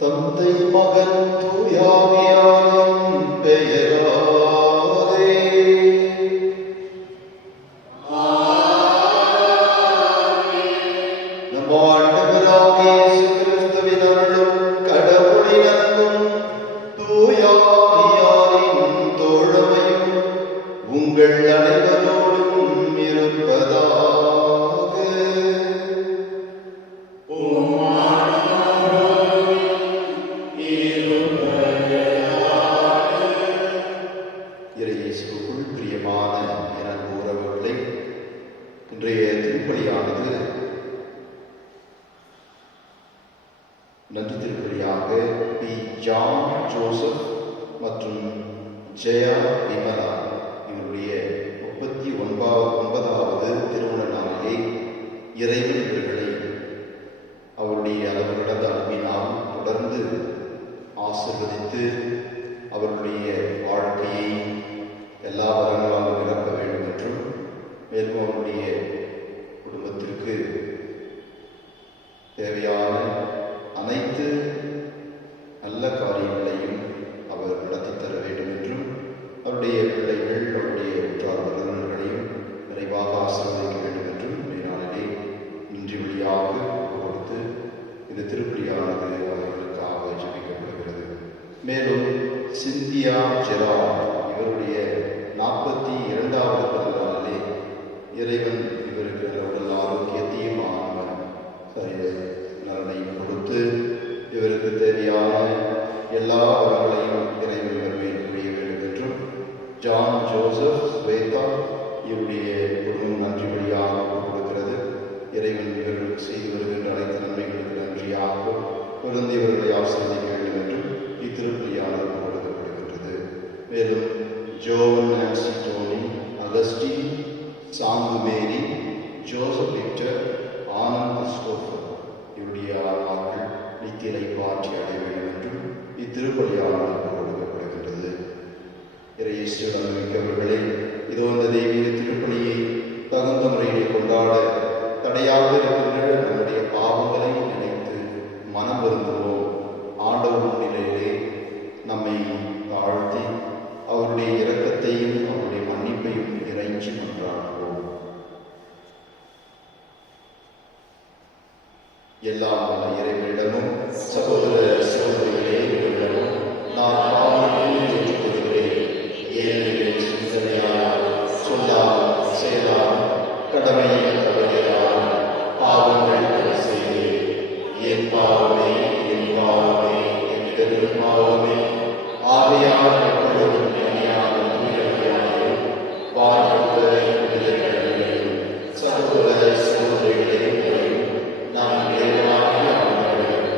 தந்தை மகன் தூயாவியாரின் பெயராலே நம் ஆண்டவராகிய இயேசு கிறிஸ்துவின் அருளும் கடவுளின் அன்பும் தூயாவியாரின் தோழமையும் உங்கள் அனைவரோடும் இருப்பதாக. இயேசுவுக்குள் பிரியமான என் உறவுகளை, இன்றைய திருப்பலியானது நன்றி திருப்பலியாக பி. ஜான் ஜோசப் மற்றும் ஜெயா விமலா இவருடைய 39வது திருமண நாளிலே இறைவன் இவர்களை அவருடைய அளவு கடந்த அன்பினால் தொடர்ந்து ஆசீர்வதித்து அவருடைய வாழ்க்கையை எல்லா வரங்களாலும் நிரப்ப வேண்டும் என்றும், மேலும் அவருடைய குடும்பத்திற்கு தேவையான அனைத்து நல்ல காரியங்களையும் அவர் நடத்தி தர வேண்டும் என்றும், அவருடைய பிள்ளைகள் அவருடைய உற்றார் உறவினர்களையும் விரைவாக ஆசீர்வதிக்க வேண்டும் என்றும் நாளிலே இன்றி வழியாக கொடுத்து இந்த திருப்பலியானது அவர்களுக்காக ஜெபிக்கப்படுகிறது. மேலும் சிந்தியா ஜெரா இவருடைய 42வது பிறந்தநாளிலே இறைவன் இவருக்கு உடல் ஆரோக்கியத்தையும் நலனையும் கொடுத்து இவருக்கு தேவையான எல்லா வரங்களையும் இறைவன் இவர் புரிய வேண்டும் என்றும், ஜான் ஜோசப் ஸ்வேதா இவருடைய குடும்பம் நன்றி வழியாக கொடுக்கிறது. இறைவன் இவர்களுக்கு செய்து வருகின்ற அனைத்து நன்மைகளுக்கு நன்றியாக பொருந்தி இவர்களை ஆசீர்வதிக்க வேண்டும் என்றும் இத்திருப்பலியானது கொடுக்கப்படுகின்றது. மேலும் ஜோவன் நான்சி டோனி, அகஸ்டின், சாந்து மேரி, ஜோசப் விக்டர், ஆனந்த் கிறிஸ்டோபர் இவருடைய ஆன்மாக்கள் நித்தியலை பாற்றி அடைய வேண்டும் என்றும் இத்திருப்பலியானது கொடுக்கப்படுகின்றது. இறையேசுடன் மிக்கவர்களே, இதோ இந்த தெய்வீக திருப்பலியை தகுந்த முறையிலே கொண்டாட தடையாக இருக்கின்ற நம்முடைய பாவங்களை நினைத்து மனம் வருந்துவோம். ஆண்டவர் முன்னிலையிலே நம்மை தாழ்த்தி அவருடைய இரக்கத்தையும் அவருடைய மன்னிப்பையும் இறைஞ்சி மன்றாடுவோம். எல்லாம் வல்ல இறைவனிடமும் சகோதர சகோதரிகளிடமும் நான் பாவங்களை ஏற்றுக்கொள்கிறேன். ஏனெனில் சிந்தனையால், சொல்லால், செயலால், கடமையை தவறியதால் பாவங்கள் செய்தேன். என் பாவமே, என் பாவமே, என் பெரும் பாவமே. ஆகையால் எப்பொழுதும் தனியாக தூயமையாயும் வாழ்ந்த விடுதலைகளையும் சகோதர சகோதரிகளையும் நான் இறைவனாகிய ஆண்டவர்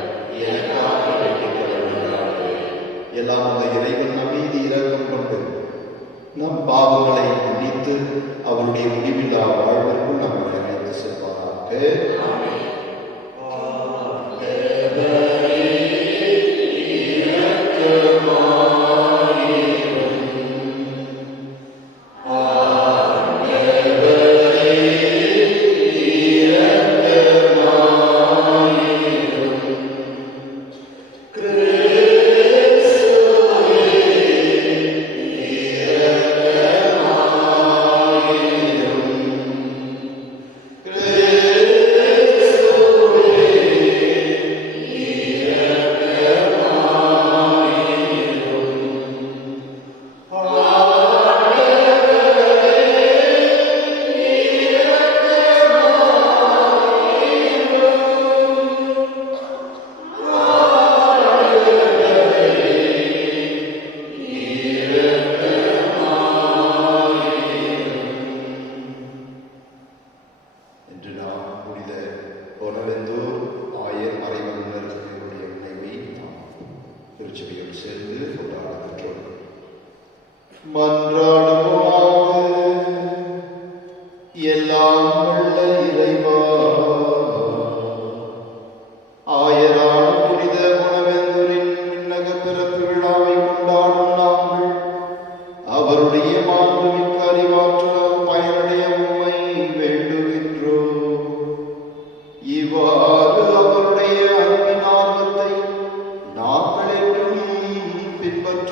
எனக்காக வெட்டிக்கொள்கிறார்கள். எல்லாம் அந்த இறைவன் நம் மீது இரக்கம் கொண்டு நம் பாவங்களை மன்னித்து அவருடைய முடிவில்லா வாழ்விற்குள் நம்மை அழைத்து செல்வாராக.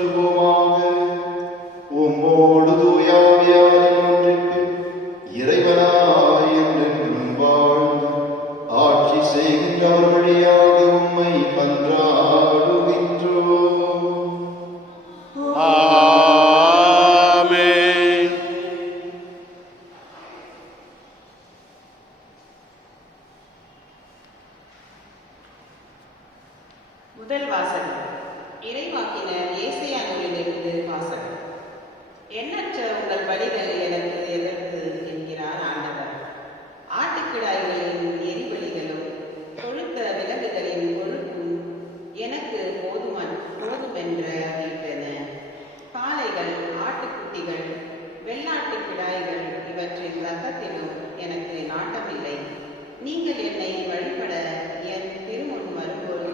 மன்றாடுவோமாக. உம்மோடு தூயாவியாரின் ஒன்றிப்பில் இறைவனாய் என்றென்றும் வாழ்ந்து ஆட்சி செய்கின்றவர் வழியாக உம்மை மன்றாடுகின்றோம். ஆமென். முதல் வாசகம் இறைவாக்கினர் ஏசாயா நூலிலிருந்து வாசகம். எண்ணற்ற உங்கள் பலிகள் எனக்கு எதற்கு என்கிறார் ஆண்டவர். ஆட்டுக்கிடாய்களின் எரிபலிகளும் கொழுத்த விலங்குகளின் கொழுப்பும் எனக்கு போதுமென்ற வீட்டன. காளைகள், ஆட்டுக்குட்டிகள், வெள்ளாட்டு கிடாய்கள் இவற்றின் இரத்தத்திலும் எனக்கு நாட்டமில்லை. நீங்கள் என்னை வழிபட என் திருமுன் வரும்போது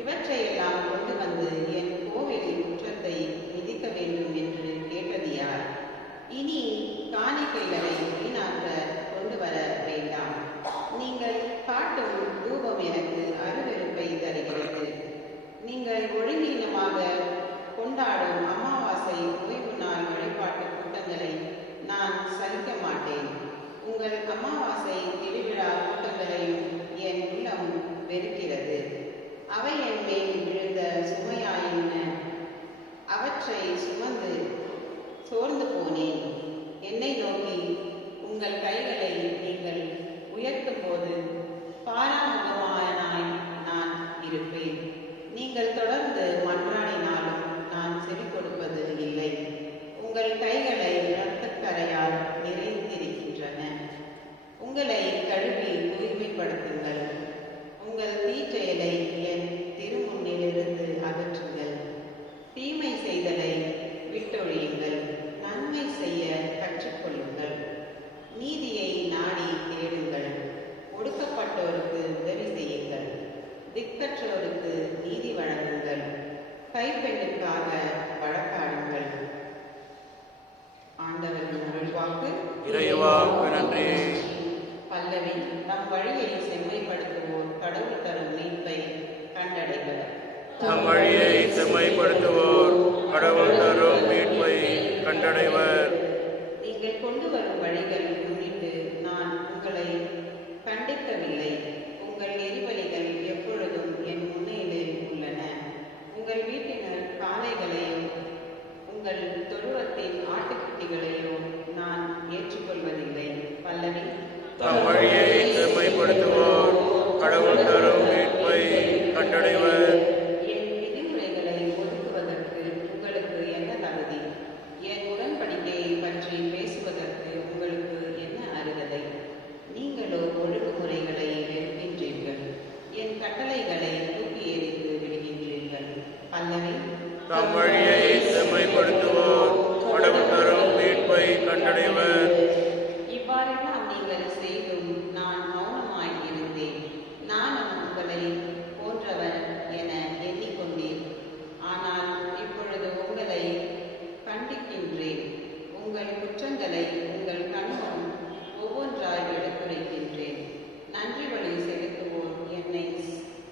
இவற்றையெல்லாம் கொண்டு வந்து என் கோவிலின் குற்றத்தை மிதிக்க வேண்டும் என்று கேட்டது யார்? இனி காணிக்கைகளை வீணாக்க கொண்டு வர வேண்டாம். நீங்கள் காட்டும் தூபம் எனக்கு அருவெறுப்பை தருகிறது. நீங்கள் ஒழுங்கீனமாக கொண்டாடும் அமாவாசை ஓய்வு நாள் வழிபாட்டு கூட்டங்களை நான் சலிக்க மாட்டேன். உங்கள் அமாவாசை திருவிழா கூட்டங்களையும் என் உள்ளம் வெறுக்கிறது. அவை என் மேல் விழுந்த சுமையாயின. அவற்றை சுமந்து சோர்ந்து போனேன். என்னை நோக்கி உங்கள் கைகளை நீங்கள் உயர்த்தும் போது பாராமுகமானாய் நான் இருப்பேன். நீங்கள் தொடர்ந்து மன்றாடினாலும் நான் செவி கொடுப்பது இல்லை. உங்கள் கைகளை இரத்தக்கரையால் நிறைந்திருக்கின்றன. உங்களை கழுவி தூய்மைப்படுத்துங்கள். உங்கள் தீச்செயலை என் திருமுன்னிலிருந்து அகற்றுங்கள். தீமை செய்தலை விட்டொழியுங்கள். நன்மை செய்ய கற்றுக்கொள்ளுங்கள். நீதியை நாடி தேடுங்கள். ஒடுக்கப்பட்டோருக்கு உதவி செய்யுங்கள். திக்கற்றோருக்கு நீதி வழங்குங்கள். கைப்பெண்ணுக்காக வழக்காடுங்கள். ஆண்டவரின் அருள்வாக்கு. இறைவாக்கு நன்றி. பல்லவி. நம் வழியை செம்மைப்படுத்துவோர் கடவுள் தரும் மீட்பை கண்டடைவர். நம் வழியை செம்மைப்படுத்துவோர் கடவுள் தரும் மீட்பை கண்டடைவர். நீங்கள் கொண்டு வரும் வழிகள் முன்னிட்டு நான் உங்களை கண்டிக்கவில்லை. உங்கள் எரிபலிகள் எப்பொழுதும் என் முன்னிலையில் உள்ளன. உங்கள் வீட்டினர் காளைகளையோ உங்கள் தொழுவத்தின் ஆட்டுக்குட்டிகளையோ நான் ஏற்றுக்கொள்வதில்லை. பல்லவி. நம் வழியை செம்மைப்படுத்துவோர் கடவுள் தரும் மீட்பை கண்டடைவர். என் விதிமுறைகளை ஒதுக்குவதற்கு உங்களுக்கு என்ன தகுதி? என் உடன்படிக்கையை பற்றி பேசுவதற்கு உங்களுக்கு என்ன அருகதை? நீங்களோ ஒழுங்குமுறைகளை வெறுக்கின்றீர்கள். என் கட்டளைகளை தூக்கி எறிந்து விடுகின்றீர்கள். பல்லவி. நம் வழியை செம்மைப்படுத்துவோர் கடவுள் தரும் மீட்பை கண்டடைவர். இவ்வாறெல்லாம் நீங்கள் செய்தும் நான் மௌனமாய் இருந்தேன். நானும் உங்களை போன்றவர் என எண்ணிக்கொண்டேன். ஆனால் இப்பொழுது உங்களை கண்டிக்கின்றேன். உங்கள் குற்றங்களை உங்கள் கண்முன் ஒவ்வொன்றாய் எடுத்துரைக்கின்றேன். நன்றி வழி செலுத்துவோர் என்னை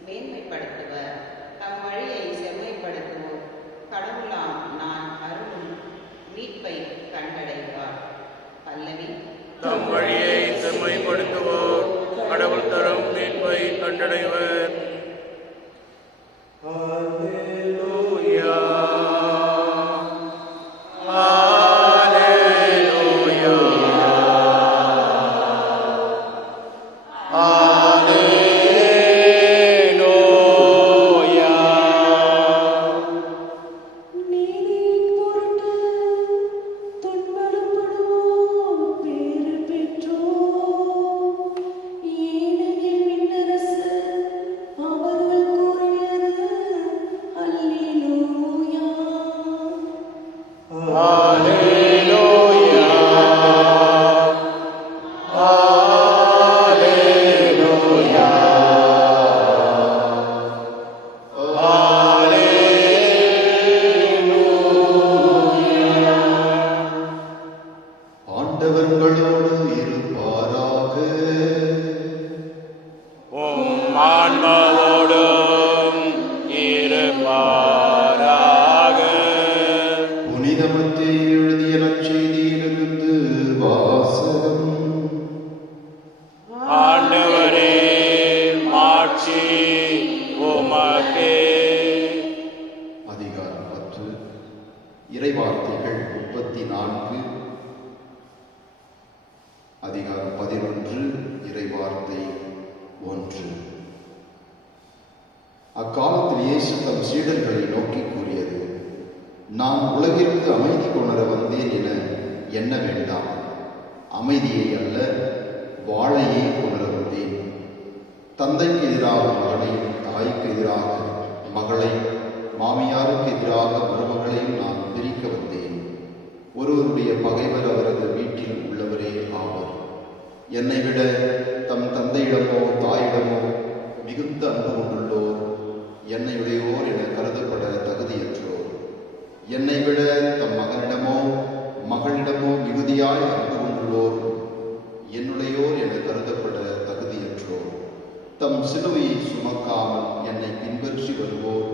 மேன்மைப்படுத்துவர். தம் வழியை செம்மைப்படுத்துவோர் கடவுளாம் நான் அருளும் மீட்பை கண்டடைவார். பல்லவி. நம் வழியை செம்மைப்படுத்துவோர் கடவுள் தரும் மீட்பை கண்டடைவர். அல்லேலூயா. அல்லேலூயா. அல்லேலூயா. நீதியின் பொருட்டு துன்பப்படுவோர் பேறு பெற்றோர். ஏனெனில் விண்ணரசு அவர்கள் கூறியது. அல்லேலூயா. அல்லேலூயா. அல்லேலூயா. ஆண்டவர் உங்களோடு இருப்பாராக. உம் ஆன்மாவோடும் இருப்பாராக. புனித மத்தேயு எழுதிய நற்செய்தியிலிருந்து வாசகம். ஆண்டவரே, மாட்சி உமக்கே. அதிகாரம் 10, இறைவார்த்தைகள் 34, அதிகாரம் 11, இறைவார்த்தை 1. அக்காலத்தில் இயேசு தம் சீடர்களை நோக்கி கூறியது: நான் உலகிற்கு அமைதி கொணர வந்தேன் என எண்ண வேண்டாம். அமைதியை அல்ல, வாளையே கொணர வந்தேன். தந்தைக்கு எதிராக மகனையும், தாய்க்கு எதிராக மகளை, மாமியாருக்கு எதிராக மருமகளையும் நான் பிரிக்க வந்தேன். ஒருவருடைய பகைவர் அவரது வீட்டில் உள்ளவரே ஆவர். என்னை விட தம் தந்தையிடமோ தாயிடமோ மிகுந்த அன்பு கொண்டுள்ளோர் என்னையுடையோர் என கருதப்பட தகுதியற்றோர். என்னை விட தம் மகனிடமோ மகளிடமோ மிகுதியாய் அன்பு கொண்டுள்ளோர் என்னுடையோர் என கருதப்பட தகுதியற்றோர். தம் சிலுவையை சுமக்காமல் என்னை பின்பற்றி வருவோர்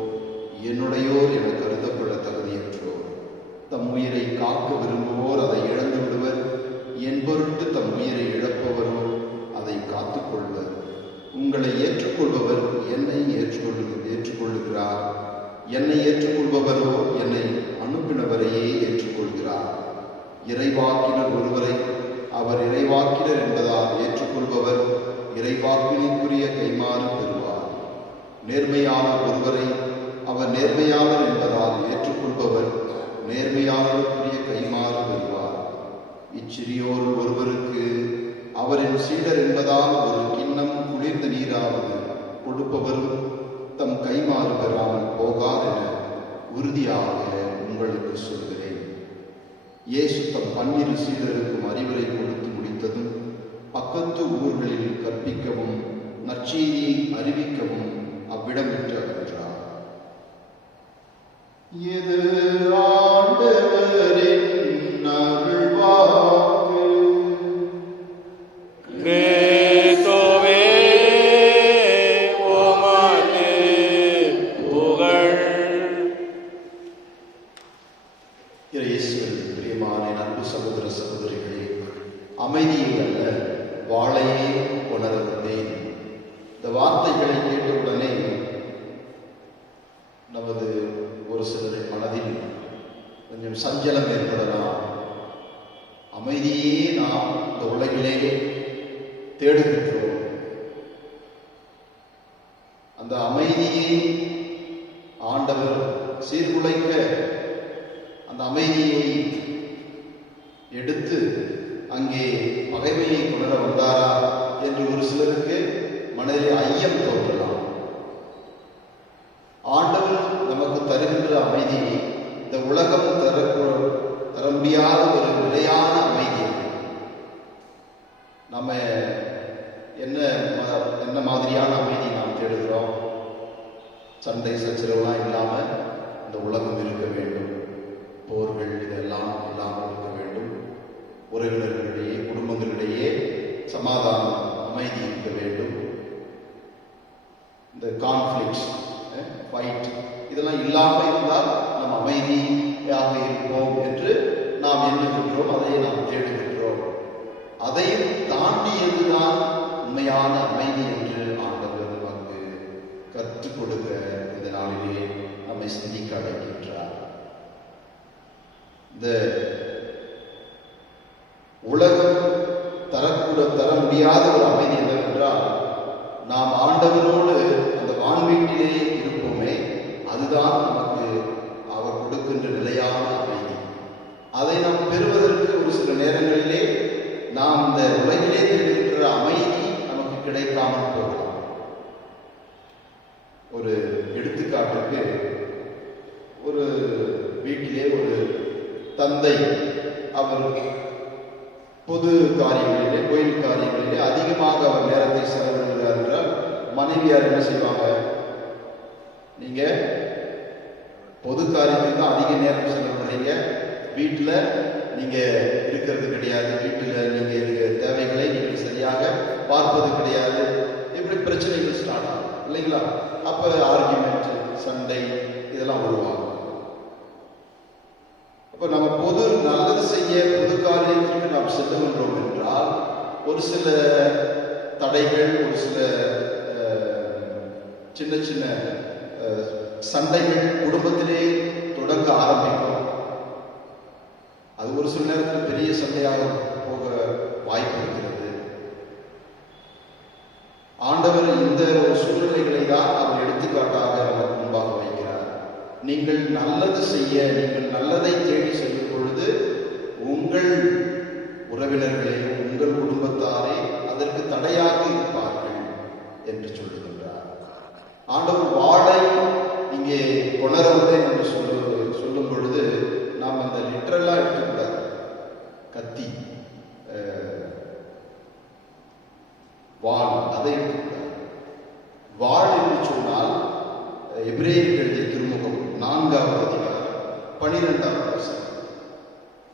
என்னுடையோர் என கருதப்பட தகுதியற்றோர். தம் உயிரை காக்க விரும்புவோர் அதை இழந்து விடுவர். என் பொருட்டு தம் உயிரை இழப்பவரோ அதை காத்துக்கொள்வர். உங்களை ஏற்றுக்கொள்பவர் என்னை ஏற்றுக்கொள்ளுகிறார். என்னை ஏற்றுக்கொள்பவரோ என்னை அனுப்பினவரையே ஏற்றுக்கொள்கிறார். இறைவாக்கினர் ஒருவரை அவர் இறைவாக்கினர் என்பதால் ஏற்றுக்கொள்பவர் இறைவாக்கினைக்குரிய கைமாறு பெறுவார். நேர்மையாளர் ஒருவரை அவர் நேர்மையாளர் என்பதால் ஏற்றுக்கொள்பவர் நேர்மையாளருக்குரிய கைமாறு பெறுவார். இச்சிறியோர் ஒருவருக்கு அவரின் சீடர் என்பதால் ஒரு கிண்ணம் குளிர்ந்த நீராவது கொடுப்பவரும் தம் கைமாறு பெறாமல் போகார் என உறுதியாக உங்களுக்கு சொல்கிறேன். இயேசு தம் 12 சீடருக்கும் அறிவுரை கொடுத்து முடித்ததும் பக்கத்து ஊர்களில் கற்பிக்கவும் நற்செய்தியை அறிவிக்கவும் அவ்விடம் விட்டு அகன்றார். இது ஆண்டவரின் அருள்வாக்கு. கிறிஸ்துவே, உமக்கு புகழ். இயேசுவில் பிரியமான என் அன்பு சகோதர சகோதரிகளே, அமைதியை அல்ல, வாளையே கொணர வந்தேன். இந்த வார்த்தைகளை கேட்டவுடனே நமது ஒரு சிலரின் மனதில் கொஞ்சம் சஞ்சலம் ஏற்படலாம். அமைதியே நாம் இந்த உலகிலே தேடுகின்றோம். அந்த அமைதியை ஆண்டவர் சீர்குலைக்க அந்த அமைதியை எடுத்து அங்கே பகைமையை கொணர வந்தாரா என்று ஒரு சிலருக்கு மனதில் ஐயம் தோன்றலாம். ஆண்டவர் நமக்கு தருகின்ற அமைதி இந்த உலகம் தர முடியாத ஒரு நிலையான அமைதி. நம்ம என்ன மாதிரியான அமைதி நாம் தேடுகிறோம்? சண்டை சச்சரவுலாம் இல்லாமல் இந்த உலகம் இருக்க வேண்டும். போர்கள் இதெல்லாம் இல்லாமல் இருக்க வேண்டும். உறவினர்களிடையே, குடும்பங்களிடையே சமாதானம், அமைதி இருக்க வேண்டும். இந்த கான்ஃப்ளிக்ட்ஸ், ஃபைட் இதெல்லாம் இல்லாமல் இருந்தால் நாம் அமைதியாக இருப்போம் என்று நாம் எண்ணுகின்றோம். அதை நாம் தேடுகின்றோம். அதையும் தாண்டியதுதான் உண்மையான அமைதி என்று ஆண்டவர் நமக்கு கற்றுக் கொடுக்க இந்த நாளிலே நம்மை சிந்திக்க அழைக்கின்றார். இந்த உலகம் தர முடியாத ஒரு அமைதி என்னவென்றால், நாம் ஆண்டவரோடு அந்த வான்வீட்டிலே இருப்போமே, அதுதான் நமக்கு அவர் கொடுக்கின்ற நிலையான அமைதி. அதை நாம் பெறுவதற்கு ஒரு சில நேரங்களிலே நாம் இந்த உலகிலே தேடுகின்ற அமைதி நமக்கு கிடைக்காமல் போகலாம். ஒரு எடுத்துக்காட்டுக்கு, ஒரு வீட்டிலே ஒரு தந்தை அவர் பொது காரியங்களிலே, கோயில் காரியங்களிலே அதிகமாக அவர் நேரத்தை செலவிடுகிறார் என்றால் மனைவியார் என்ன செய்வாங்க? நீங்க பொது காரியத்துக்கு தான் அதிக நேரம் செலவிடுறீங்க, வீட்டில் நீங்க இருக்கிறது கிடையாது, வீட்டில் நீங்க தேவைகளை நீங்கள் சரியாக பார்ப்பது கிடையாது, இப்படி பிரச்சனைகள் ஸ்டார்ட் ஆகும் இல்லைங்களா? அப்ப ஆர்கியூமெண்ட், சண்டை இதெல்லாம் உருவாகும். அப்ப நம்ம பொது நல்லது செய்ய பொது காரியத்திற்கு நாம் செல்லுகின்றோம் என்றால் ஒரு சில தடைகள், ஒரு சில சின்ன சின்ன சண்டைகள் குடும்பத்திலே தொடங்க ஆரம்பிக்கும். அது ஒரு சில நேரத்தில் பெரிய சண்டையாக போக வாய்ப்பு இருக்கிறது. ஆண்டவர் இந்த ஒரு சூழ்நிலைகளை தான் அவர் எடுத்துக்காட்டாக நமக்கு முன்பாக வைக்கிறார். நீங்கள் நல்லது செய்ய, நீங்கள் நல்லதை தேடி செல்லும் பொழுது உங்கள் உறவினர்களே, உங்கள் குடும்பத்தாரே அதற்கு தடையாக இருப்பார்கள் என்று சொல்லுகின்றார். ஆண்டவர் வாளை இங்கே கொணரவில்லை என்று சொல்லும் பொழுது நாம் அந்த லிட்டரலா எடுத்துக்கூடாது. கத்தி, வாள், அதை எடுத்துக்கூடாது. வாள் என்று சொன்னால் எபிரேயருக்கு எழுதிய திருமுகம் 4வது அதிகாரம் 12வது வசனம்.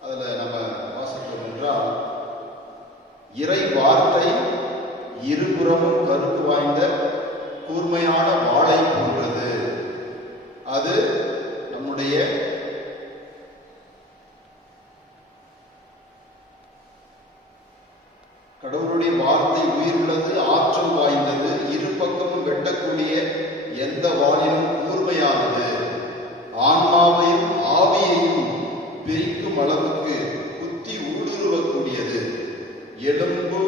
அதுல நம்ம வாசிக்கிறோம் என்றால், இறை வார்த்தை இருபுறமும் கருத்து வாய்ந்த கூர்மையான வாளை போன்றது. அது நம்முடைய கடவுளுடைய வார்த்தை உயிருள்ளது, ஆற்றல் வாய்ந்தது, இரு பக்கமும் வெட்டக்கூடிய எந்த வாளிலும் கூர்மையானது, ஆன்மாவையும் ஆவியையும் பிரிக்கும் அளவுக்கு குத்தி ஊடுருவக்கூடியது, எலும்பு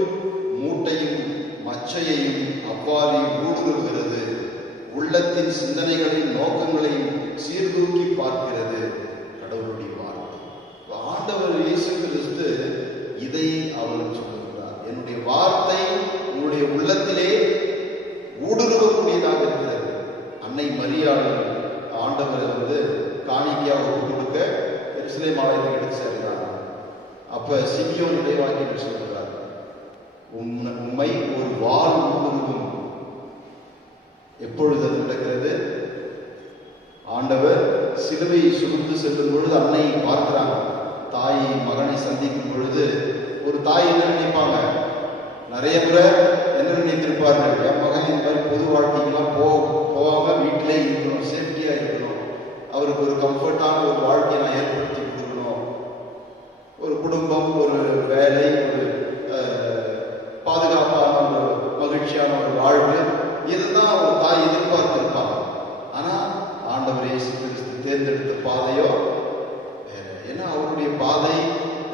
மூட்டையும் மச்சையையும் அவ்வாறு ஊடுருவுகிறது, உள்ளத்தின் சிந்தனைகளின் நோக்கங்களையும் சீர்தூக்கி பார்க்கிறது. கடவுளுடைய வார்த்தை. ஆண்டவர் இயேசு கிறிஸ்து இதை அவர் சொல்லுகிறார். என்னுடைய வார்த்தை உங்களுடைய உள்ளத்திலே ஊடுருவக்கூடியதாக இருக்கிறது. அன்னை மரியாள் ஆண்டவர் காணிக்கையாக கொடுக்க எருசலேம் ஆலயத்துக்கு எடுத்து சேர்க்கிறார். அப்ப சிமியோன் இறைவாக்கி சொல்கிறார், உம்மை ஒரு வாள் ஊடுருவும். எப்பொழுது அது நடக்கிறது? ஆண்டவர் சிலுவையை சுமந்து செல்லும் பொழுது அன்னை பார்க்கிறாங்க. தாய் மகனை சந்திக்கும் பொழுது ஒரு தாய் என்ன நினைப்பாங்க? நிறைய முறை என்ன நினைத்திருப்பார்கள்? என் மகன் இந்த மாதிரி பொது வாழ்க்கைக்கெல்லாம் போகாம வீட்டிலே இருக்கணும், சேஃப்டியா இருக்கணும், அவருக்கு ஒரு கம்ஃபர்டான ஒரு வாழ்க்கையை நான் ஏற்படுத்தி கொடுக்கணும், ஒரு குடும்பம், ஒரு வேலை, ஒரு பாதுகாப்பான ஒரு மகிழ்ச்சியான ஒரு வாழ்வு, இதுதான் ஒரு தாய் எதிர்பார்த்திருப்பாங்க. ஆனா ஆண்டவர் இயேசு கிறிஸ்து தேர்ந்தெடுத்த பாதையோ வேற. ஏன்னா அவருடைய பாதை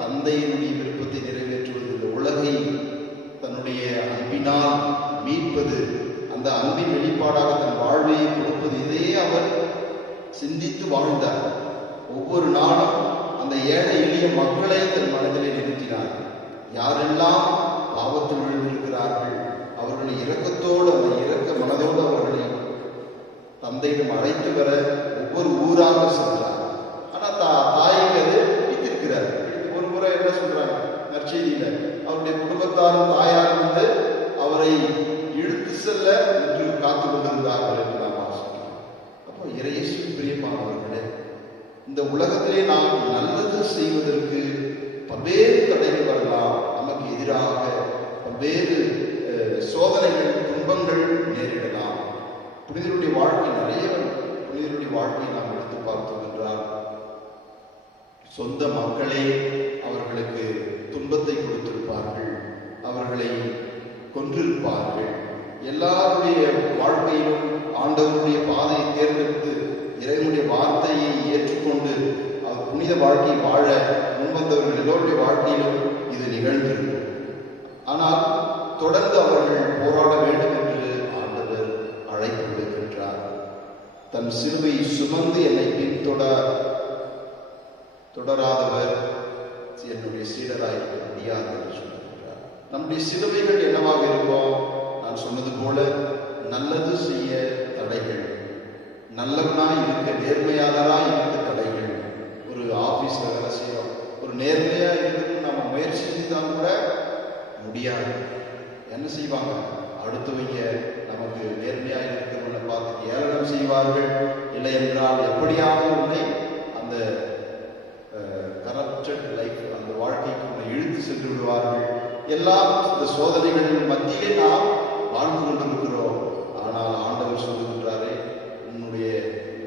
தந்தையினுடைய விருப்பத்தை நிறைவேற்றுவது, இந்த உலகை தன்னுடைய அன்பினால் மீட்பது, அந்த அன்பின் வெளிப்பாடாக தன் வாழ்வையை கொடுப்பது, இதையே அவர் சிந்தித்து வாழ்ந்தார். ஒவ்வொரு நாளும் அந்த ஏழை எளிய மக்களை தன் மனதிலே நிறுத்தினார். யாரெல்லாம் பாவத்தில் விழுந்திருக்கிறார்கள் அவர்களை இரக்கத்தோடு, அந்த இரக்க மனதோடு அவர்களை தந்தையிடம் அழைத்து வர ஒவ்வொரு ஊராக சென்றார். ஆனா தாய்க்கு அது பிடித்திருக்கிறார். ஒரு முறை என்ன சொல்றாங்க நற்செய்தியில, அவருடைய குடும்பத்தாரும் தாயாரும் அவரை இழுத்து செல்ல என்று காத்து கொண்டிருந்தார்கள் என்று நாம் வாசிக்கிறோம். அப்போ இறையேசுவின் பிரியமானவர்களே, இந்த உலகத்திலே நாம் நல்லது செய்வதற்கு பல்வேறு தடைகள் வரலாம். நமக்கு எதிராக பல்வேறு சோதனைகள், துன்பங்கள் நேரிடலாம். புனிதருடைய வாழ்க்கை, நிறைய புனிதருடைய வாழ்க்கையை நாம் எடுத்து பார்த்தோம் என்றால், சொந்த மக்களே அவர்களுக்கு துன்பத்தை கொடுத்திருப்பார்கள், அவர்களை கொன்றிருப்பார்கள். எல்லாருடைய வாழ்க்கையிலும் ஆண்டவருடைய பாதையை தேர்ந்தெடுத்து இறைவனுடைய வார்த்தையை ஏற்றுக்கொண்டு அவர் புனித வாழ்க்கை வாழ முன்வந்தவர்கள் எல்லோருடைய வாழ்க்கையிலும் இது நிகழ்ந்திருக்கும். ஆனால் தொடர்ந்து அவர்கள் போராட வேண்டும் என்று ஆண்டவர் அழைப்பு விடுக்கின்றார். தன் சிலுவையை சுமந்து என்னை தொடராதவர் என்னுடைய சீடராயிருக்க முடியாது என்று சொல்லுகின்றார். நம்முடைய சிலுவைகள் என்னவாக இருக்கும்? நான் சொன்னது போல நல்லது செய்ய தடைகள், நல்லவனாய் இருக்க, நேர்மையாளராய் இருக்க தடைகள். ஒரு ஆபீஸ்ல வேலை செய்யறோம், ஒரு நேர்மையா இருக்கணும்னு நம்ம முயற்சி செஞ்சுதான் கூட முடியாது. என்ன செய்வாங்க? அடுத்தவங்க நமக்கு நேர்மையா இருக்கிறவங்களை பார்த்து ஏளனம் செய்வார்கள். இல்லை என்றால் எப்படியாவது உன்னை அந்த கரப்டட் லைஃப், அந்த வாழ்க்கைக்கு உன்னை இழுத்து சென்று விடுவார்கள். எல்லாம் இந்த சோதனைகளின் மத்தியிலே நாம் வாழ்ந்து கொண்டிருக்கிறோம். ஆனால் ஆண்டவர் சொல்லுகின்றாரே, உன்னுடைய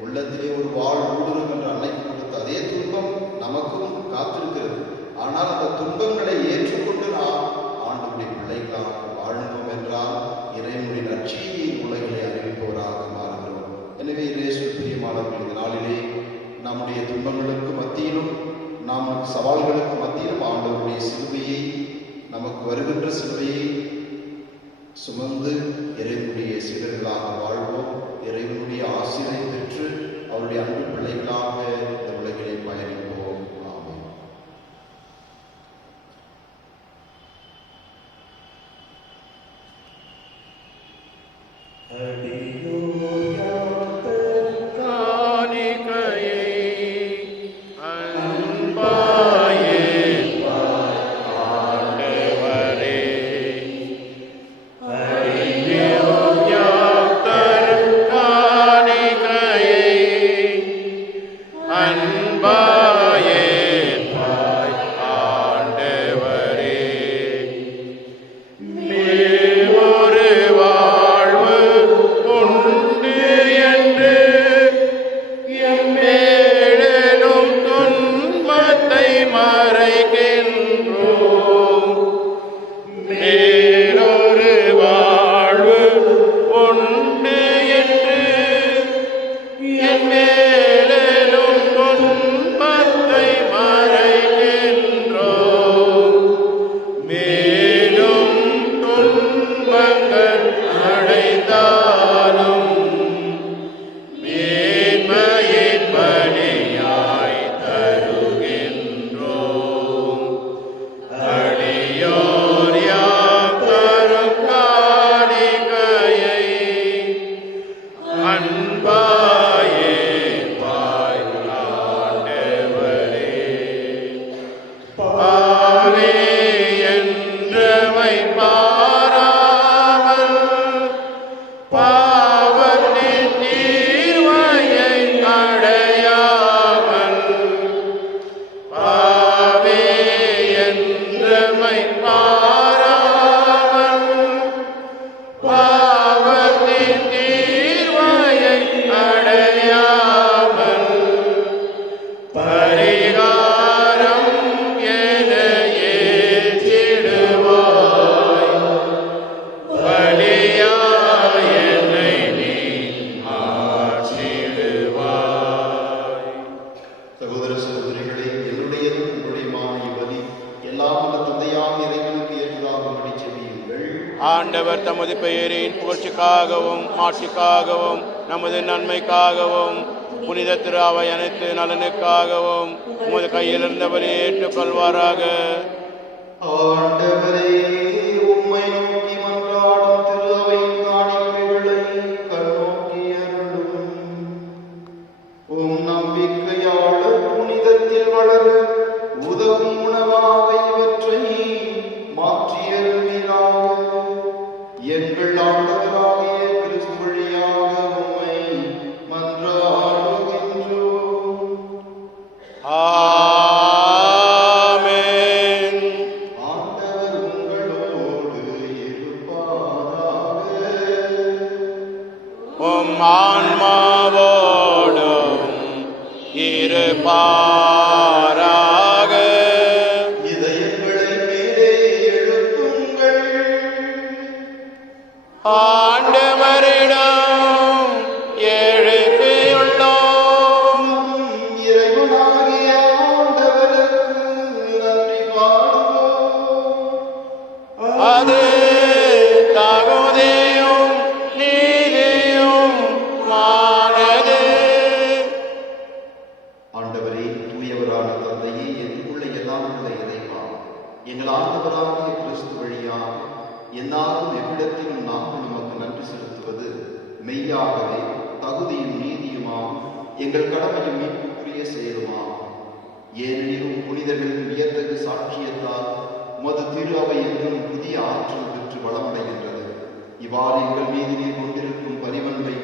உள்ளத்திலே ஒரு வாழ் ஊடுருவம் என்று அன்னைக்கு கொடுத்த அதே துன்பம் நமக்கும் காத்திருக்கிறது. ஆனால் அந்த துன்பங்களை ஏற்றுக்கொண்டு நாம் ஆண்டவருடைய பிள்ளைகளாக வாழணும் என்றால் இறைவனுடைய நற்செய்தியை உலகிலே அறிவிப்பவராக மாறுகிறோம். எனவே இயேசுவில் பிரியமானவர்கள், இந்த நாளிலே நம்முடைய துன்பங்களுக்கு மத்தியிலும் நாம் சவால்களுக்கு மத்தியிலும் ஆண்டவருடைய சிலுவையை, நமக்கு வருகின்ற சிலுவையை சுமந்து இறைவனுடைய சீடர்களாக வாழ்வோம். இறைவனுடைய ஆசிரை பெற்று அவருடைய அன்பு பிள்ளைகளாக இந்த உலகிலே பயணிப்போம். ஆமென். ஆண்டவர் தமது பெயரின் புகழ்ச்சிக்காகவும் ஆட்சிக்காகவும் நமது நன்மைக்காகவும் புனித திரு அவை அனைத்து நலனுக்காகவும் உமது கையில் இருந்தவரை ஏற்றுக்கொள்வாராக. ஆண்டவரே, உம்மை நோக்கி மன்றாடும் திரு அவையின் காணிக்கைகளை கண்ணோக்கி அருளும். உம் நம்பிக்கையாளர் புனிதத்தில் வளர உதவும் உணவாக இவற்றை மாற்றியருவீராக. எங்கள் ஆண்டவராகிய கிறிஸ்து வழியாக உம்மை மன்றாடுகின்றோம். ஆமென். ஆண்டவர் உங்களோடு இருப்பாராக. உம் ஆன்மாவோடும் இருப்பாராக. இதயங்களை மேலே எழுப்புங்கள். ஆண்டவரிடம் எழுப்பியுள்ளோம். இறைவனாகிய ஆண்டவருக்கு நன்றி பாடுவோம். அது தகுதியும் நீதியும் மானது. ஆண்டவரே, தூயவரான தந்தையே, எங்களுள்ள எல்லாம் உள்ள இறைவா, எங்கள் ஆண்டவராகிய கிறிஸ்து வழியாக என்னாலும் எவ்விடத்திலும் நாங்கள் உமக்கு நன்றி செலுத்துவது மெய்யாகவே தகுதியும் நீதியுமாம், எங்கள் கடமையும் மீட்புக்குரிய செயலுமாம். ஏனெனிலும் புனிதர்களின் வியத்தகு சாட்சியத்தால் உமது திரு அவை என்றும் புதிய ஆற்றல் பெற்று வளமடைகின்றது. இவ்வாறு எங்கள் மீது நீர் கொண்டிருக்கும் பரிவன்பை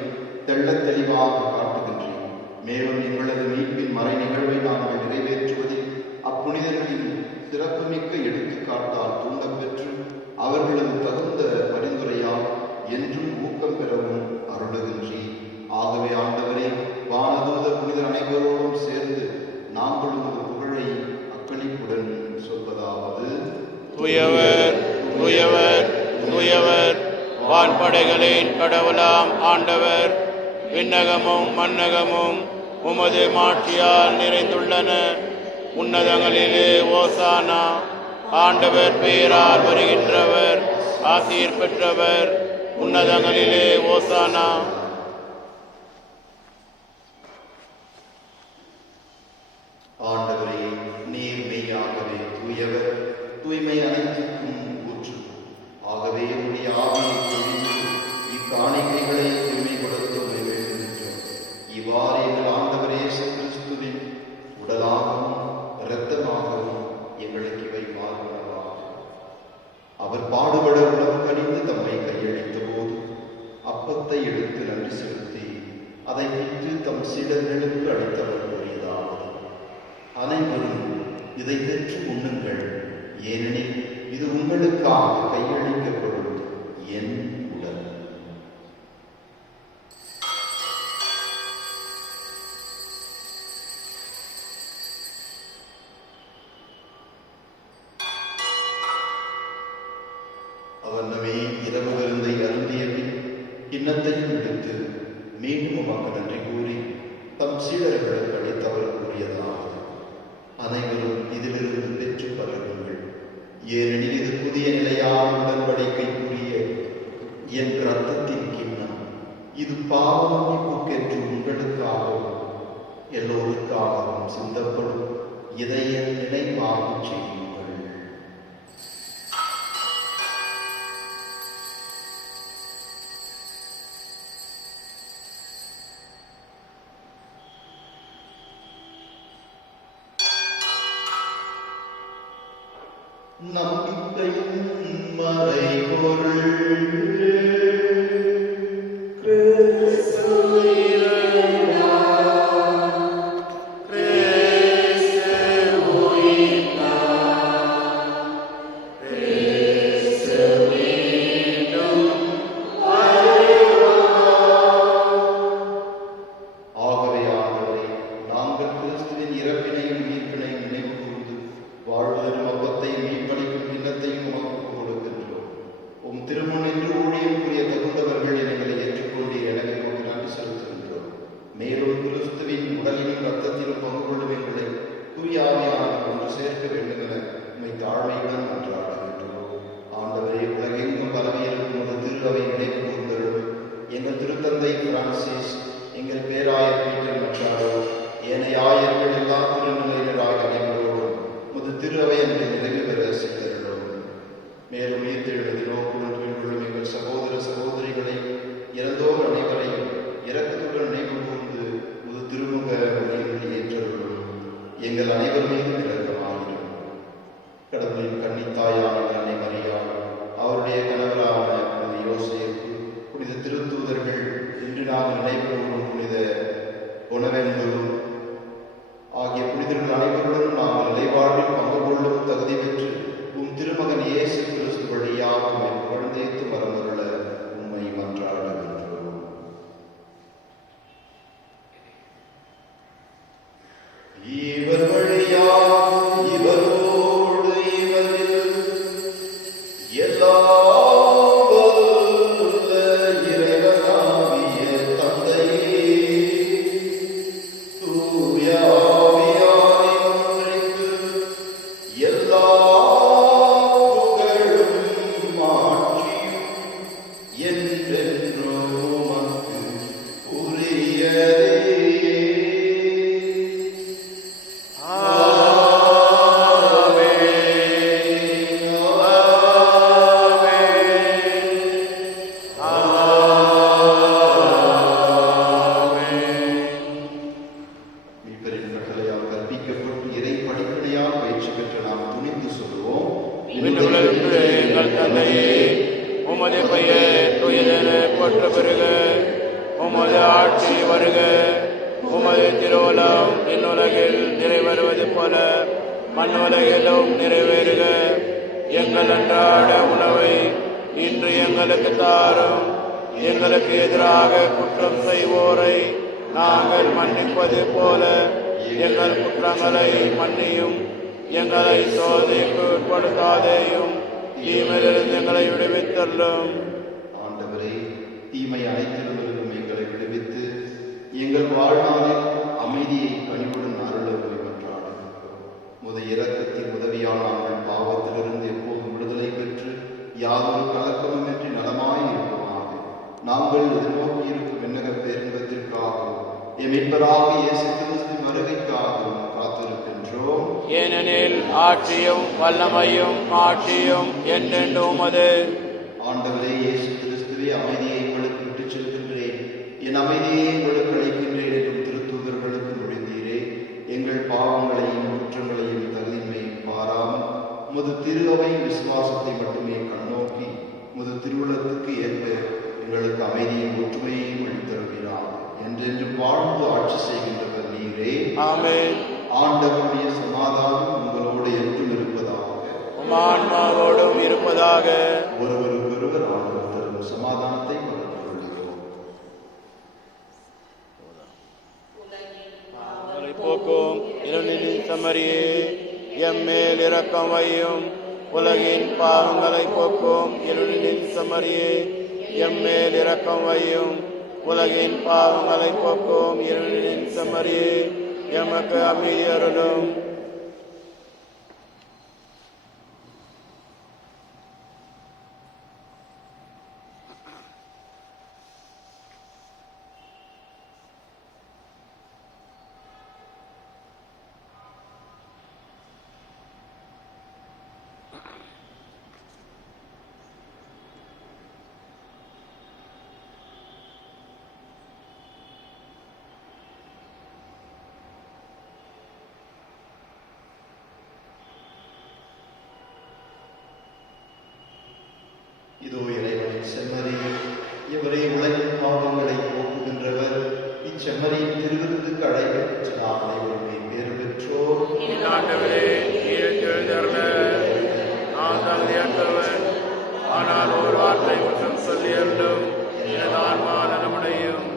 தெள்ளத் தெளிவாக காட்டுகின்றேன். மேலும் எங்களது மீட்பின் மறை நிகழ்வை நாங்கள் நிறைவேற்றுவதில் அப்புனிதர்களின் சிறப்புமிக்க எடுத்துக்காட்டால் தூண்டப்பெற்று அவர்களது தகுந்த பரிந்துரையால் என்றும் ஊக்கம் பெறவும் அருளுகின்றி. ஆகவே ஆண்டவரே, வானதூத புனிதர் அனைவரோடும் சேர்ந்து நாங்கள் உமது புகழை தூயவர் தூயவர் தூயவர் வான்படைகளின் கடவுளாம் ஆண்டவர். விண்ணகமும் மண்ணகமும் உமது மாட்சியால் நிறைந்துள்ளன. உன்னதங்களிலே ஓசானா. ஆண்டவர் பெயரால் வருகின்றவர் ஆசீர் பெற்றவர். உன்னதங்களிலே ஓசானா. ஆண்டவரே, நீர் மெய்யாகவே தூயவர், தூய்மை அனைத்துக்கும் ஊற்று. ஆகவே உடைய ஆவியை பொழிந்து இக்காணிக்கைகளை தூய்மைப்படுத்த வேண்டுகின்றோம். இவ்வாறு எங்கள் ஆண்டவர் இயேசு கிறிஸ்துவின் உடலாகவும் இரத்தமாகவும் எங்களுக்கு இவை மாறுபடலாம். அவர் பாடுபட உணவு கணிந்து தம்மை கையளித்த போது அப்பத்தை எடுத்து நன்றி செலுத்தி அதை விற்று தம் சீடர்களுக்கு அளித்தவர் கூறியதாவது: அனைவரும் இதை பெற்று உண்ணுங்கள், ஏனெனில் இது உங்களுக்காக கையளிக்கப்படும் என் உடல். அவனமே இரவு விருந்தை அருந்திய பின் கிண்ணத்தையும் எடுத்து மீண்டும் உமக்கு நன்றி கூறி தம் சீடர்களுக்கு அளித்தவர் கூறியதாவது: அனைவரும் இதிலிருந்து பெற்று பருகுங்கள், ஏனெனில் இது புதிய நிலையான உடன்படிக்கைக்குரிய என் இரத்தத்தின் கிண்ணம். இது பாவ மன்னிப்புக்கென்று உங்களுக்காகவும் எல்லோருக்காகவும் சிந்தப்படும். இதை என் நினைவாகச் செய்யுங்கள். நம்பிக்கையின் மறைபொருள் ஆகவே ஆண்டவரே, நாங்கள் கிறிஸ்துவின் இறப்பினையும் மீட்பினையும் நினைவு கூர்ந்து வாழ்வதற்கு அப்பத்தை மீட்பளிக்கும் கிண்ணத்தையும் உமக்கு கொடுக்கின்றோம். உம் திருமுன்னின்று ஊழியம் புரிய தகுந்தவர்கள் எங்களை ஏற்றுக்கொண்டு எனவே உமக்கு நன்றி செலுத்துகின்றோம். மேலும் கிறிஸ்துவின் உடலிலும் இரத்தத்திலும் பங்கு கொள்ளும் எங்களை தூய ஆவியானவர் ஒன்று சேர்க்க வேண்டும் என உம்மை தாழ்மையுடன் மன்றாடுகின்றோம். ஆண்டவரே, உலகெங்கும் பரவியிருக்கும் ஒரு திரு அவை நினைவு கூர்ந்தருளும். எங்கள் திருத்தந்தை பிரான்சிஸ், எங்கள் பேராயர் பீட்டர் மச்சாரோ, ஏனைய ஆயர்கள் எல்லா திருநிலையினராக அனைவரோடும் முது திரு அவை என்று நிறைவு பெற செய்தருளும். மேலும் உயிர்த்தெழுவது நோக்குடன் கொள்ளும் எங்கள் சகோதர சகோதரிகளை, இறந்தோர் அனைவரையும் இரக்கத்துடன் நினைவு கூர்ந்து முது திருமுக வழியில் ஏற்றருளும். எங்கள் அனைவர் மீதும் இரக்கமாகிறோம். கடவுளின் கன்னித்தாயான அன்னை மரியாள், அவருடைய கணவரான புனித யோசேப்பு, புனித திருத்தூதர்கள், இன்று நாம் நினைவு கூறும் புனித பொனவென்புரு ஆகிய புனிதர்கள் அனைவருடன் நாம் நிலைவாழ்வில் பங்கு கொள்ளும் தகுதி பெற்று உம் திருமகன் இயேசு கிறிஸ்து வழியாக உம்மை புகழ்ந்தேத்து வரமருள உம்மை மன்றாடுகின்றோம். இவர் வழியாக இவரோடு இவரில் எல்லாம் வல்ல இறைவனாகிய தந்தையே, தூய ஆவியாரின் ஒன்றிற்கு எல்லா புகழும் மாட்சியும் என்றென்றும் உமக்கு உரியதே. மீட்பரின் கட்டளையால் கற்பிக்கப்பட்டு இறை படிப்பினையால் பயிற்சி பெற்ற நாம் துணிந்து சொல்லுவோம்: விண்ணுலகில் எங்கள் தந்தையே, உமது பெயர் தூயதென போற்ற பெறுக. உமது ஆட்சி வருக. உமது திருவுளம் விண்ணுலகில் நிறைவேறுவது போல மண்ணுலகிலும் நிறைவேறுக. எங்கள் அன்றாட உணவை இன்று எங்களுக்கு தாரும். எங்களுக்கு எதிராக குற்றம் செய்வோரை நாங்கள் மன்னிப்பது போல எங்கள் குற்றங்களை மன்னியும். எங்களை சோதனைக்கு உட்படுத்தாதேயும் தீமையிலிருந்து எங்களை விடுவித்தள்ளும். ஆண்டவரே, தீமை அனைத்திலிருந்தும் எங்களை விடுவித்து எங்கள் வாழ்நாளில் அமைதியை கனிவுடன் அருளவை மன்றாடுகிறோம். இரக்கத்தின் உதவியால் நாங்கள் பாவத்திலிருந்து எப்போதும் விடுதலை பெற்று யாதொரு கலக்கமுமின்றி நலமாய் இருப்போமாக. நாங்கள் எதிர்நோக்கி இருக்கும் விண்ணக பேரின்பத்திற்காகவும் மீட்பராக இயேசு கிறிஸ்துவின் வருகைக்காகவும் காத்திருக்கின்றோம். ஏனெனில் ஆட்சியும் வல்லமையும் மாட்சியும் என்றென்றும் உமது. ஆண்டவரே இயேசு கிறிஸ்துவே, அமைதியை உங்களுக்கு விட்டுச் செல்கின்றேன், என் அமைதியை உங்களுக்கு அளிக்கின்றேன் என்றும் திருத்தூதர்களுக்கு மொழிந்தீரே. எங்கள் பாவங்களையும் குற்றங்களையும் தகுதிமையும் பாராமல் உமது திரு அவை விசுவாசத்தை மட்டுமே கண்ணோக்கி உமது திருவுளத்துக்கு ஏற்ப எங்களுக்கு அமைதியும் ஒற்றுமையையும் அளித்தருகிறார். என்றென்று வாழ்ந்து ஆட்சி செய்கின்றவர் நீரே. ஆமென். ஆண்டவருடைய சமாதானம் உங்களோடு என்றும் இருப்பதாக, உம் ஆன்மாவோடும் இருப்பதாக. ஒருவருக்கொருவர் ஆண்டவர் தரும் சமாதானத்தை பகிர்ந்து கொள்கிறோம். பாவங்களை போக்கும் இருளின் சமரியே, எம்மேல் இரக்கம் வையும். உலகின் பாவங்களை போக்கும் இருளின் சமரியே, எம்மேல் இரக்கம் வையும். உலகின் பாவங்களை போக்கும் இருளின் சமரியே, எமக்கு அமைதி அருளும். இதோ இறைவனின் செம்மறி, இவரே உலகின் பாவங்களை போக்குகின்றவர். இச்செம்மறியின் திருவிருந்துக்கு அழைக்கப்பெற்ற நாம் அனைவருமே பேறு பெற்றோர். ஆண்டவரே, நீர் எழுந்தருள நான் தகுதியற்றவன். ஆனால் ஒரு வார்த்தை மட்டும் சொல்லி அருளும், எனது ஆன்மா நலமடையும்.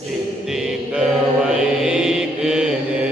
சிந்திக்க வைக்குது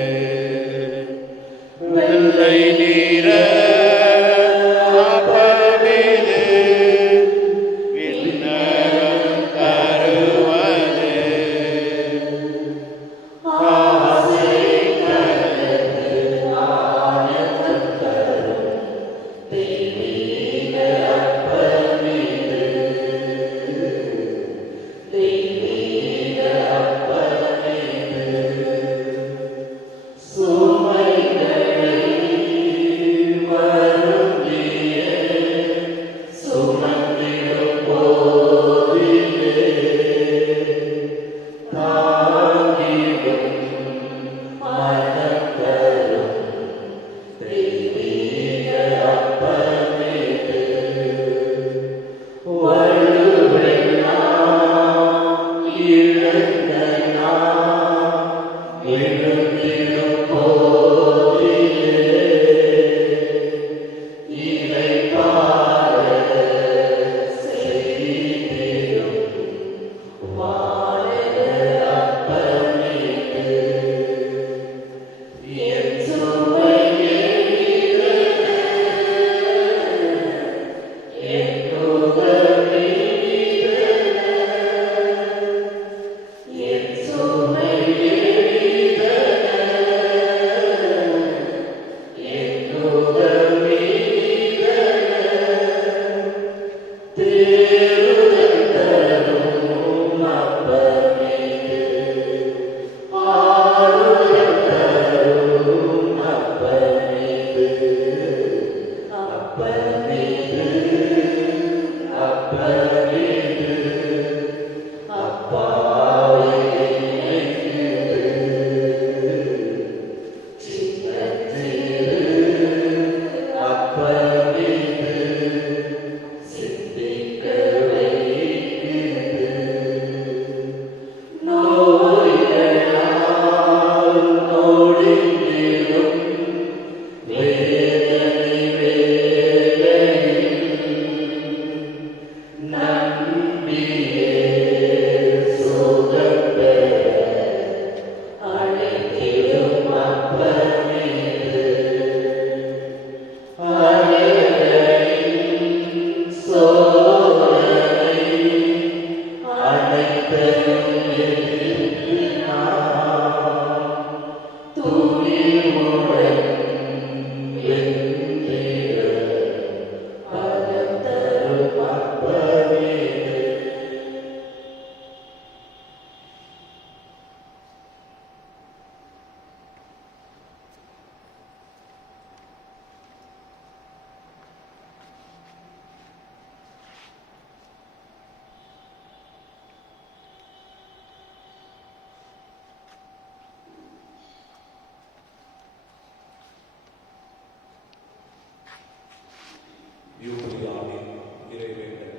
யூரியாவின் இறைவேண்டல்.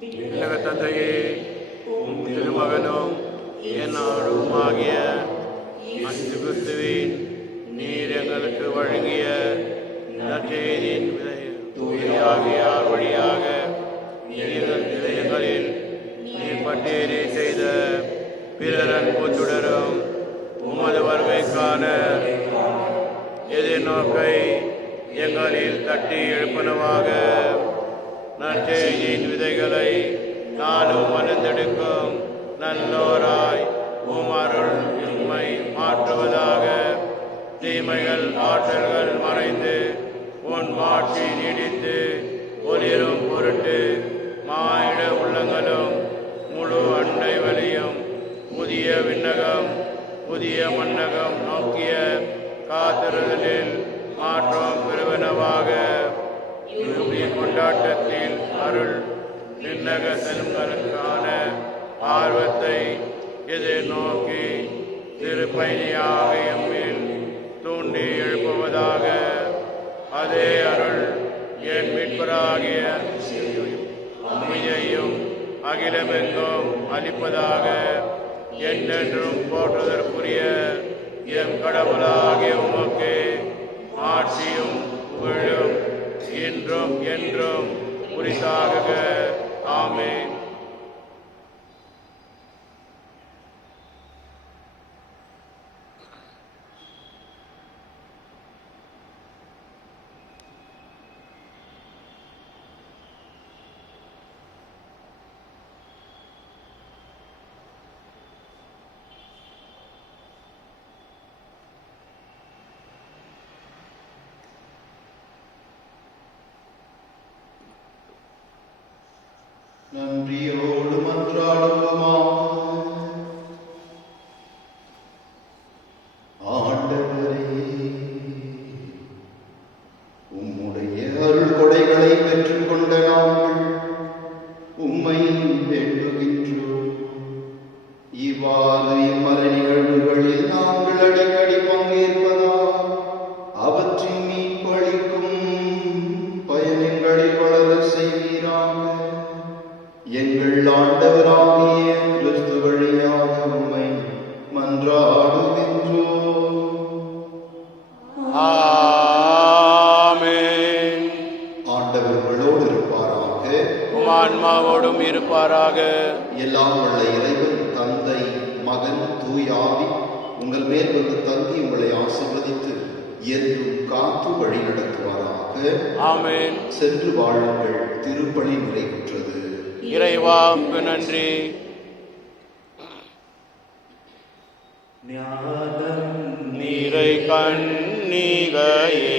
விண்ணக தந்தையே, உம் திருமகனும் என் ஆளுமாகிய அன்பு கிறிஸ்துவின் நீர் எங்களுக்கு வழங்கிய நற்செய்தியின் தூயாகியார் வழியாக எங்கள் இதயங்களில் நீர் பட்டேறி செய்த பிறர் அன்பு தொடரும் உமது வருகைக்கான எதிர்நோக்கை எங்களில் தட்டி எழுப்பனவாக. நற்செய்தியின் விதைகளை நானும் மலர்ந்தெடுக்கும் நல்லோராய் உம் அருள் உண்மை மாற்றுவதாக. தீமைகள் ஆற்றல்கள் மறைந்து உன் மாட்சி நீடித்து ஒளிரும் பொருட்டு மானிட உள்ளங்களும் முழு அண்டை வழியும் புதிய விண்ணகம் புதிய மன்னகம் நோக்கிய காத்திருதலில் மாற்றம் பெறுவனவாக. கொண்டாட்டத்தில் அருள் விண்ணக செல்வங்களுக்கான ஆர்வத்தை எதிர்நோக்கி திருப்பயணியாக எம்மில் தூண்டி எழுப்புவதாக. அதே அருள் என் மீட்பராகிய அமைதியையும் அகிலமெங்கும் அளிப்பதாக. என்றென்றும் போற்றுதற்குரிய எம் கடவுளாகிய உமக்கு ஆட்சியும் புகழும் இன்றும் என்றும் உரித்தாகுக. ஆமென். நன்றியோடு மன்றாடுவோமாக. ஆண்டவரே, உம்முடைய அருள் கொடைகளை பெற்றுக்கொண்ட நாங்கள் உம்மை வேண்டுகின்றோம். இவ்வாறு இம்மறை நிகழ்வுகளில் நாங்கள் அடிக்கடி பங்கேற்பதால் அவற்றின் மீட்பளிக்கும் பயணங்களில் வளர செய்வீராக. எங்கள் ஆண்டவராகிய கிறிஸ்து வழியாக உம்மை மன்றாடுகின்றோம். ஆமென். ஆண்டவர் உங்களோடு இருப்பாராக. உம் ஆன்மாவோடும் இருப்பாராக. எல்லாம் உள்ள இறைவன் தந்தை மகன் தூய ஆவி உங்கள் மேல் வந்து தங்கி உங்களை ஆசீர்வதித்து என்றும் காத்து வழி நடத்துவாராக. ஆமென். சென்று வாழுங்கள். திருப்பலி நிறைவுற்றது. இறைவாக்கு நன்றி. ஞானம் நீரை கண்ணிகையே